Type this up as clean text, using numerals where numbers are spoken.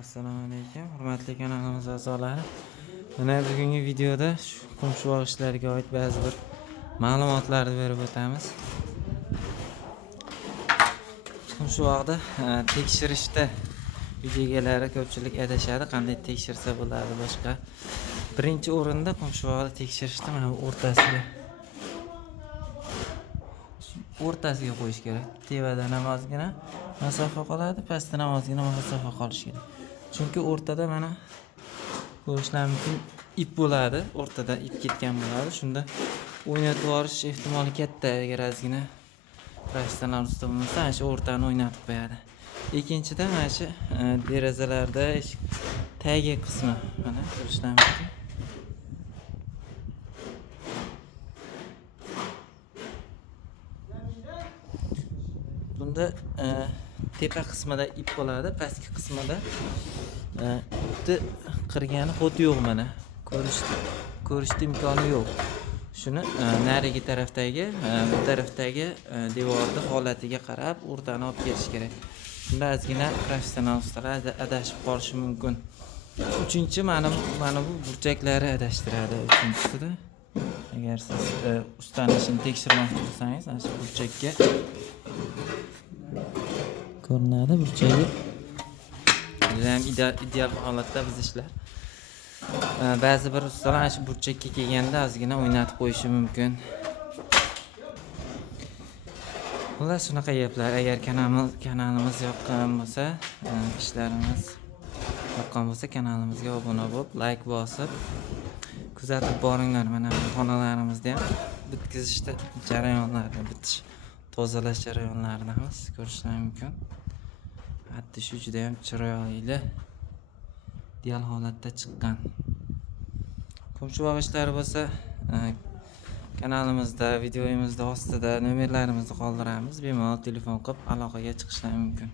Assalomu alaykum, hurmatli kanalimiz a'zolari. Mana bugungi videoda qumshuvoq ishlariga oid ba'zi bir ma'lumotlarni berib o'tamiz. Qumshuvoqda tekshirishda uy egalari ko'pchilik adashadi, qanday tekshirsa bo'ladi boshqa. Birinchi o'rinda qumshuvoqni tekshirishda mana bu o'rtasiga qo'yish kerak. Tevadan ham ozgina masofa qoladi, pastdan ham ozgina masofa qolishi kerak. Chunki o'rtada mana ko'rishlar mumkin ip bo'ladi, o'rtada ip ketgan bo'ladi. Shunda o'ynatib yuborish ehtimoli katta, agar ozgina professional usta bo'lmasa, ana shu o'rtani o'ynatib qo'yadi. Ikkinchidan mana shu derazalarda tagi qismi mana ko'rishlar mumkin. Bunda tepa qismida ip bo'ladi, pastki qismida ipni qirgani xoti yo'q, mana ko'rishning imkoni yo'q. Shuni narigi tarafdagi bu tarafdagi devorni holatiga qarab o'rtani olib kelish kerak. Shunda ozgina professional ustalar adashib qolishi mumkin. Uchinchi mana bu burchaklari adashtiradi. Uchinchisida agar siz ustaning ishini tekshirmoqchi bo'lsangiz, ana shu burchakka ko'rinadi, burchagi ham ideal holatda buzishlar. Ba'zi bir ustalar ana shu burchakka kelganda ozgina o'ynatib qo'yishi mumkin. Xullas shunaqa gaplar. Agar kanalimiz yoqqan bo'lsa, ishlarimiz yoqqan bo'lsa, kanalimizga obuna bo'lib, like bosib kuzatib boringlar. Mana bu xonalarimizda ham bitkizishda jarayonlarni, tozalash jarayonlarini ham ko'rishlar mumkin. Hatto shu juda ham chiroyli, ideal holatda chiqqan. Qumshuvoq ishlari bo'lsa, kanalimizda, videomizda ostida nomerlarimizni qoldiramiz. Bemalol telefon qilib aloqaga chiqishlar mumkin.